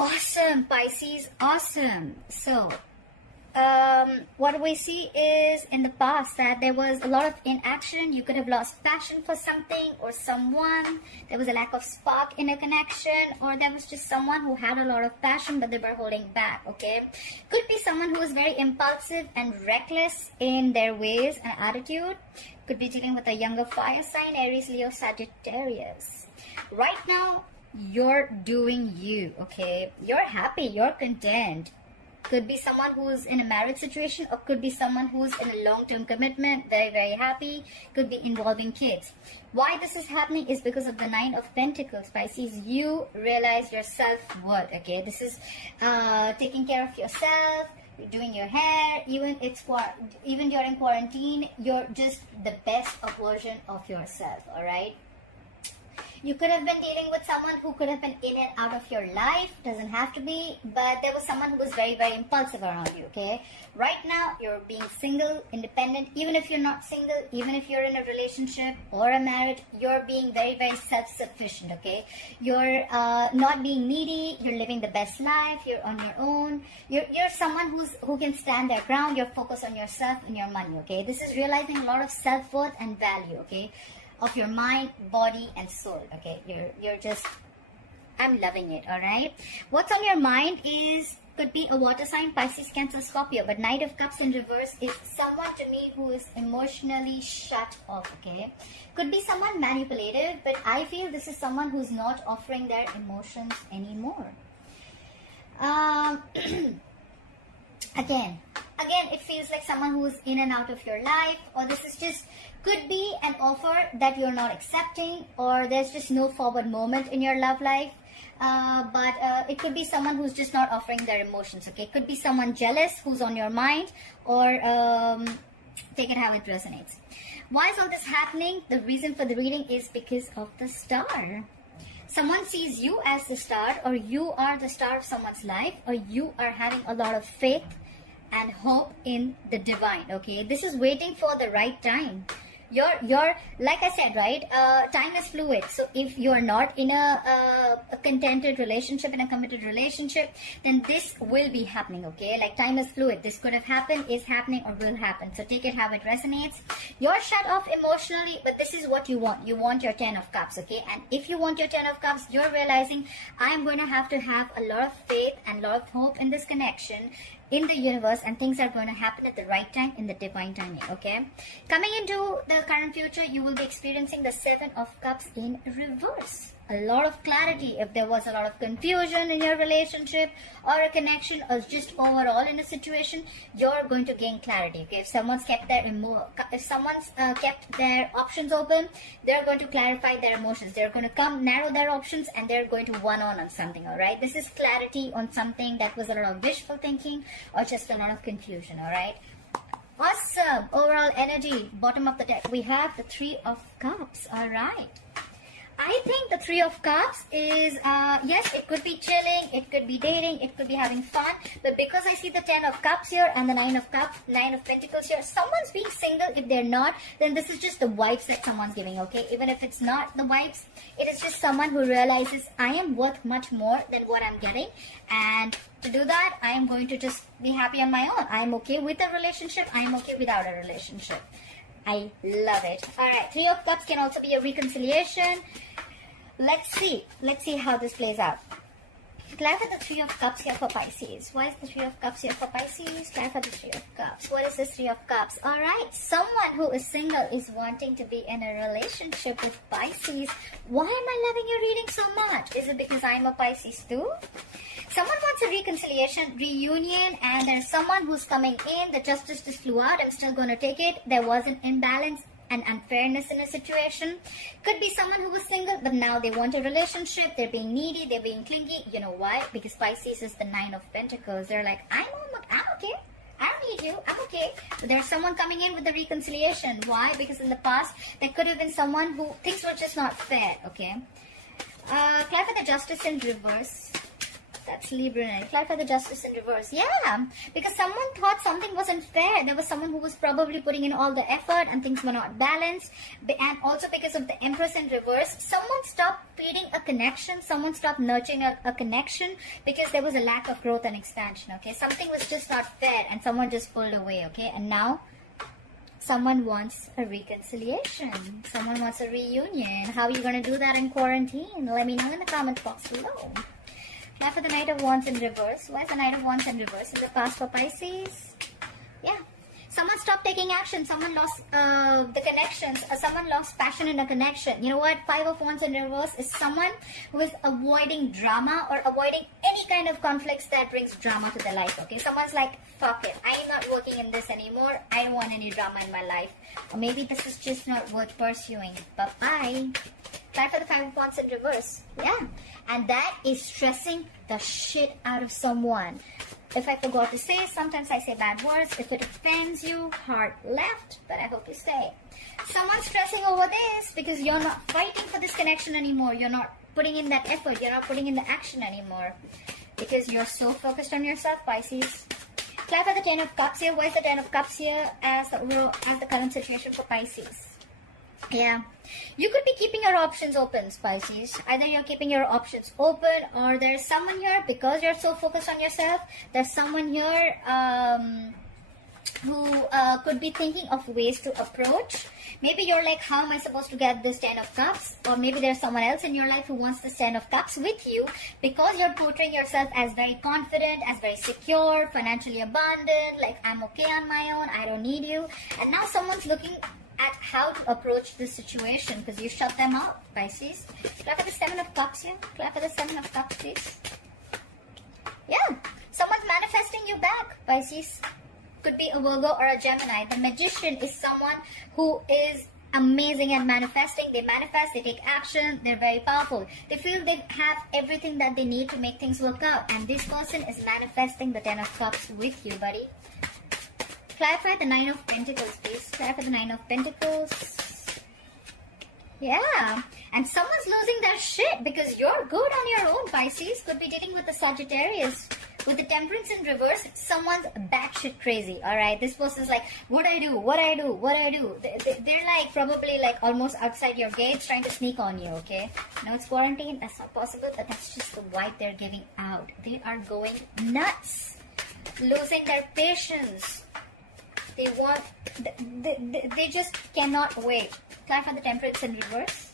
Awesome, Pisces, awesome. So, what we see is in the past that there was a lot of inaction. You could have lost passion for something or someone. There was a lack of spark in a connection, or there was just someone who had a lot of passion but they were holding back, okay? Could be someone who is very impulsive and reckless in their ways and attitude. Could be dealing with a younger fire sign, Aries, Leo, Sagittarius. Right now, you're doing you, okay? You're happy, you're content. Could be someone who's in a marriage situation, or could be someone who's in a long-term commitment, very, very happy. Could be involving kids. Why this is happening is because of the 9 of Pentacles, Pisces. You realize your self-worth, okay? This is taking care of yourself, doing your hair, even during quarantine, you're just the best version of yourself, all right? You could have been dealing with someone who could have been in and out of your life. Doesn't have to be, but there was someone who was very, very impulsive around you, okay? Right now, you're being single, independent. Even if you're not single, even if you're in a relationship or a marriage, you're being very, very self-sufficient, okay? You're not being needy. You're living the best life. You're on your own. You're someone who can stand their ground. You're focused on yourself and your money, okay? This is realizing a lot of self-worth and value, okay? Of your mind, body, and soul, okay? You're just, I'm loving it, all right? What's on your mind is, could be a water sign, Pisces, Cancer, Scorpio, but Knight of Cups in reverse is someone to me who is emotionally shut off, okay? Could be someone manipulative, but I feel this is someone who's not offering their emotions anymore. Again, it feels like someone who is in and out of your life, or this is just, could be an offer that you're not accepting, or there's just no forward moment in your love life. But it could be someone who's just not offering their emotions, okay? Could be someone jealous who's on your mind, or take it how it resonates. Why is all this happening? The reason for the reading is because of the star. Someone sees you as the star, or you are the star of someone's life, or you are having a lot of faith and hope in the divine, okay? This is waiting for the right time. You're like I said, right? Time is fluid. So if you're not in a contented relationship, in a committed relationship, then this will be happening, okay? Like, time is fluid. This could have happened, is happening, or will happen. So take it how it resonates. You're shut off emotionally, but this is what you want. You want your 10 of Cups, okay? And if you want your 10 of Cups, you're realizing, I'm going to have a lot of faith and a lot of hope in this connection, in the universe, and things are going to happen at the right time, in the divine timing, okay? Coming into the current future, you will be experiencing the 7 of Cups in reverse. A lot of clarity. If there was a lot of confusion in your relationship or a connection, or just overall in a situation, you're going to gain clarity, okay? If someone's kept their kept their options open, they're going to clarify their emotions. They're going to narrow their options, and they're going to on something, all right? This is clarity on something that was a lot of wishful thinking or just a lot of confusion, all right? Awesome. Overall energy, bottom of the deck, we have the 3 of Cups, all right? I think the 3 of Cups is, yes, it could be chilling, it could be dating, it could be having fun, but because I see the 10 of Cups here and the 9 of Pentacles here, someone's being single. If they're not, then this is just the vibes that someone's giving, okay? Even if it's not the vibes, it is just someone who realizes, I am worth much more than what I'm getting, and to do that, I am going to just be happy on my own. I am okay with a relationship, I am okay without a relationship. I love it. Alright, 3 of Cups can also be a reconciliation. Let's see how this plays out. Clarify the 3 of Cups here for Pisces. Why is the 3 of Cups here for Pisces? Clarify the 3 of Cups. What is this 3 of Cups? Alright, someone who is single is wanting to be in a relationship with Pisces. Why am I loving your reading so much? Is it because I'm a Pisces too? Someone wants a reconciliation, reunion, and there's someone who's coming in. The justice just flew out. I'm still going to take it. There was an imbalance and unfairness in a situation. Could be someone who was single, but now they want a relationship. They're being needy. They're being clingy. You know why? Because Pisces is the 9 of Pentacles. They're like, I'm okay. I don't need you. I'm okay. But there's someone coming in with the reconciliation. Why? Because in the past, there could have been someone who things were just not fair, okay? Clarify the justice in reverse. That's Libra energy. Clarify the Justice in reverse. Yeah, because someone thought something wasn't fair. There was someone who was probably putting in all the effort and things were not balanced. And also because of the Empress in reverse, someone stopped feeding a connection. Someone stopped nurturing a connection because there was a lack of growth and expansion. Okay, something was just not fair and someone just pulled away. Okay, and now someone wants a reconciliation. Someone wants a reunion. How are you going to do that in quarantine? Let me know in the comment box below. Now for the Knight of Wands in reverse. Why is the Knight of Wands in reverse in the past for Pisces? Yeah. Someone stopped taking action. Someone lost the connections. Someone lost passion in a connection. You know what? Five of Wands in reverse is someone who is avoiding drama or avoiding any kind of conflicts that brings drama to their life. Okay, someone's like, fuck it, I am not working in this anymore. I don't want any drama in my life. Or maybe this is just not worth pursuing. Bye-bye. Try for the Five of Wands in reverse. Yeah. And that is stressing the shit out of someone. If I forgot to say, sometimes I say bad words. If it offends you, heart left, but I hope you stay. Someone's stressing over this because you're not fighting for this connection anymore. You're not putting in that effort. You're not putting in the action anymore because you're so focused on yourself, Pisces. Clarify the Ten of Cups here. Why is the Ten of Cups here as the current situation for Pisces? Yeah, you could be keeping your options open, Pisces. Either you're keeping your options open or there's someone here, because you're so focused on yourself, there's someone here who could be thinking of ways to approach. Maybe you're like, how am I supposed to get this Ten of Cups? Or maybe there's someone else in your life who wants this Ten of Cups with you because you're portraying yourself as very confident, as very secure, financially abundant, like I'm okay on my own, I don't need you. And now someone's looking at how to approach this situation because you shut them out, Pisces. Clap for the Seven of Cups here. Clap for the Seven of Cups, please. Yeah, someone's manifesting you back, Pisces. Could be a Virgo or a Gemini. The Magician is someone who is amazing at manifesting. They manifest, they take action, they're very powerful. They feel they have everything that they need to make things work out. And this person is manifesting the Ten of Cups with you, buddy. Clarify the Nine of Pentacles, please. Clarify the Nine of Pentacles. Yeah. And someone's losing their shit because you're good on your own, Pisces. Could be dealing with the Sagittarius. With the Temperance in reverse, someone's batshit crazy. Alright, this person's like, what I do, what I do, what I do. They're like probably like almost outside your gates trying to sneak on you, okay? No, it's quarantine. That's not possible, but that's just the vibe they're giving out. They are going nuts. Losing their patience. They want, they just cannot wait. Clarify the Temperance in reverse.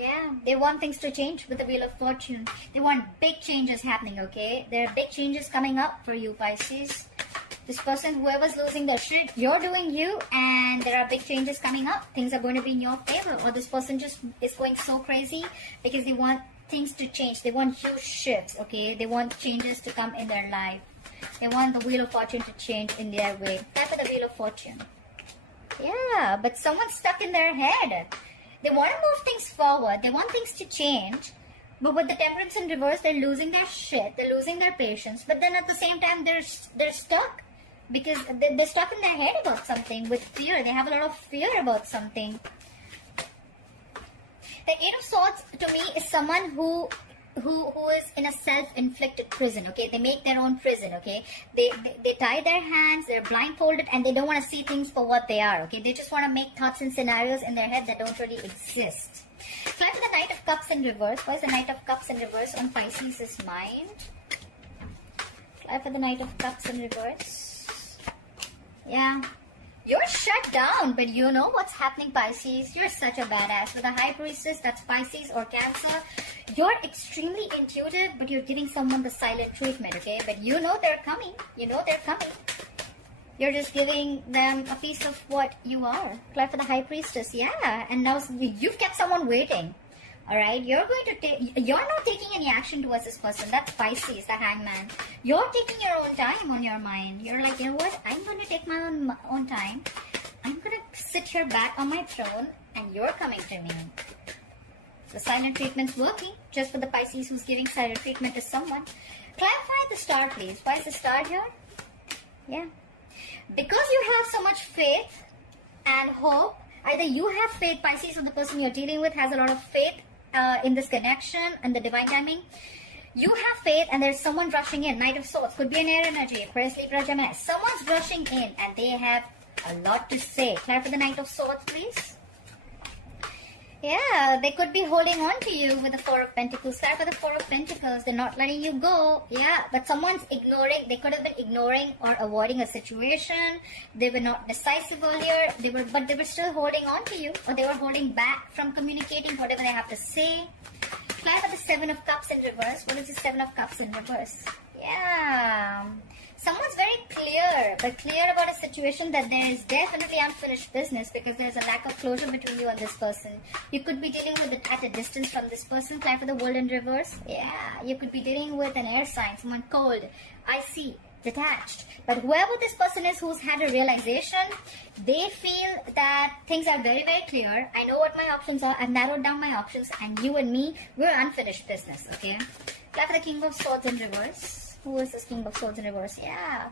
Yeah, they want things to change with the Wheel of Fortune. They want big changes happening, okay? There are big changes coming up for you, Pisces. This person, whoever's losing their shit, you're doing you, and there are big changes coming up. Things are going to be in your favor. Or this person just is going so crazy because they want things to change. They want huge shifts, okay? They want changes to come in their life. They want the Wheel of Fortune to change in their way. Type of the Wheel of Fortune. Yeah, but someone's stuck in their head. They want to move things forward. They want things to change. But with the Temperance in reverse, they're losing their shit. They're losing their patience. But then at the same time, they're stuck. Because they're stuck in their head about something with fear. They have a lot of fear about something. The Eight of Swords, to me, is someone who is in a self-inflicted prison, okay? They make their own prison, okay? They tie their hands, they're blindfolded, and they don't want to see things for what they are, okay? They just want to make thoughts and scenarios in their head that don't really exist. Try for the Knight of Cups in reverse. Why is the Knight of Cups in reverse on Pisces' mind? Try for the Knight of Cups in reverse. Yeah. You're shut down, but you know what's happening, Pisces. You're such a badass. With a High Priestess, that's Pisces or Cancer. You're extremely intuitive, but you're giving someone the silent treatment, okay? But you know they're coming. You know they're coming. You're just giving them a piece of what you are. Clap for the High Priestess, yeah. And now you've kept someone waiting. Alright, you're not taking any action towards this person. That's Pisces, the Hangman. You're taking your own time on your mind. You're like, you know what? I'm going to take my own time. I'm going to sit here back on my throne and you're coming to me. The silent treatment's working. Just for the Pisces who's giving silent treatment to someone. Clarify the star, please. Why is the star here? Yeah. Because you have so much faith and hope, either you have faith, Pisces, or the person you're dealing with has a lot of faith in this connection and the divine timing. You have faith and there's someone rushing in. Knight of Swords. Could be an air energy. Aquarius, Libra, Gemini. Someone's rushing in and they have a lot to say. Clarify for the Knight of Swords, please. Yeah, they could be holding on to you with the Four of Pentacles. Clarify for the Four of Pentacles. They're not letting you go. Yeah, but someone's ignoring. They could have been ignoring or avoiding a situation. They were not decisive earlier. But they were still holding on to you, or they were holding back from communicating whatever they have to say. Clarify the Seven of Cups in reverse. What is the Seven of Cups in reverse? Yeah. Someone's very clear about a situation that there is definitely unfinished business because there's a lack of closure between you and this person. You could be dealing with it at a distance from this person. Clarify the World in reverse. Yeah. You could be dealing with an air sign, someone cold, icy, detached. But whoever this person is who's had a realization, they feel that things are very, very clear. I know what my options are. I've narrowed down my options, and you and me, we're unfinished business, okay? Clarify the King of Swords in reverse. Who is this King of Swords in reverse? Yeah.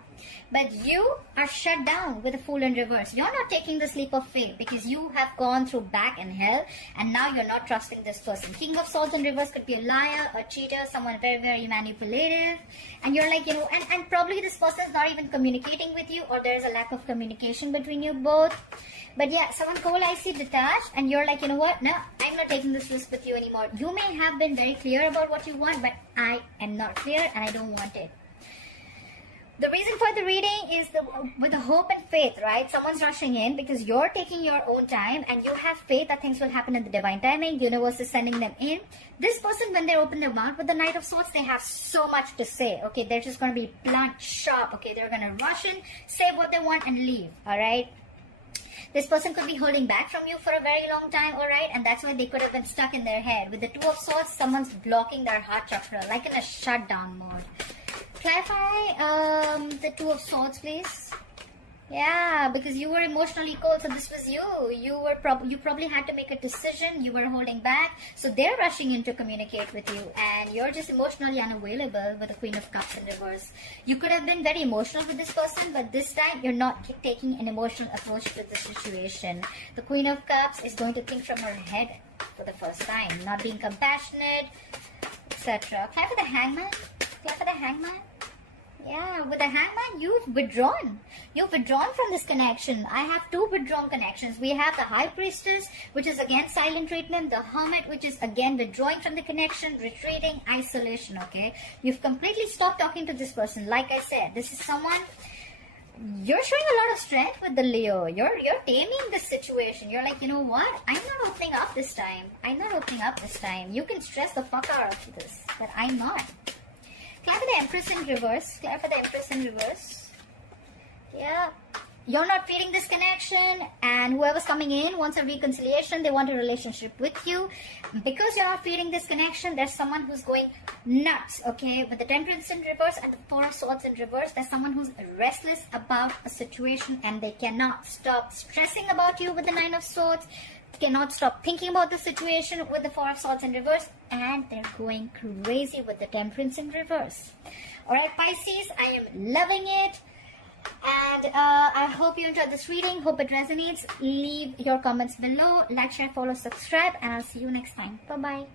But you are shut down with a Fool in reverse. You're not taking the leap of faith because you have gone through back and hell, and now you're not trusting this person. King of Swords in reverse could be a liar, a cheater, someone very, very manipulative. And you're like, and probably this person is not even communicating with you, or there's a lack of communication between you both. But yeah, someone cold, icy, detached, and you're like, you know what? No, I'm not taking this risk with you anymore. You may have been very clear about what you want, but I am not clear and I don't want it. The reason for the reading is with the hope and faith, right? Someone's rushing in because you're taking your own time and you have faith that things will happen in the divine timing. Universe is sending them in. This person, when they open their mouth with the Knight of Swords, they have so much to say. Okay, they're just going to be blunt, sharp. Okay, they're going to rush in, say what they want and leave. All right. This person could be holding back from you for a very long time, alright? And that's why they could have been stuck in their head. With the Two of Swords, someone's blocking their heart chakra, like in a shutdown mode. Clarify the Two of Swords, please. Yeah, because you were emotionally cold, so this was you. You probably had to make a decision. You were holding back, so they're rushing in to communicate with you, and you're just emotionally unavailable with the Queen of Cups in reverse. You could have been very emotional with this person, but this time you're not taking an emotional approach to the situation. The Queen of Cups is going to think from her head for the first time, not being compassionate, etc. Clap for the Hangman. Clap for the Hangman. Yeah, with the Hangman, you've withdrawn. You've withdrawn from this connection. I have two withdrawn connections. We have the High Priestess, which is again silent treatment. The Hermit, which is again withdrawing from the connection, retreating, isolation, okay? You've completely stopped talking to this person. Like I said, this is someone... You're showing a lot of strength with the Leo. You're taming this situation. You're like, you know what? I'm not opening up this time. I'm not opening up this time. You can stress the fuck out of this, but I'm not. Clap for the Empress in reverse. Clap for the Empress in reverse. Yeah. You're not feeling this connection, and whoever's coming in wants a reconciliation. They want a relationship with you. Because you're not feeling this connection, there's someone who's going nuts, okay? With the Temperance in reverse and the Four of Swords in reverse, there's someone who's restless about a situation, and they cannot stop stressing about you with the Nine of Swords. Cannot stop thinking about the situation with the Four of Swords in reverse, and they're going crazy with the Temperance in reverse. Alright, Pisces, I am loving it, and I hope you enjoyed this reading. Hope it resonates. Leave your comments below, like, share, follow, subscribe, and I'll see you next time. Bye bye.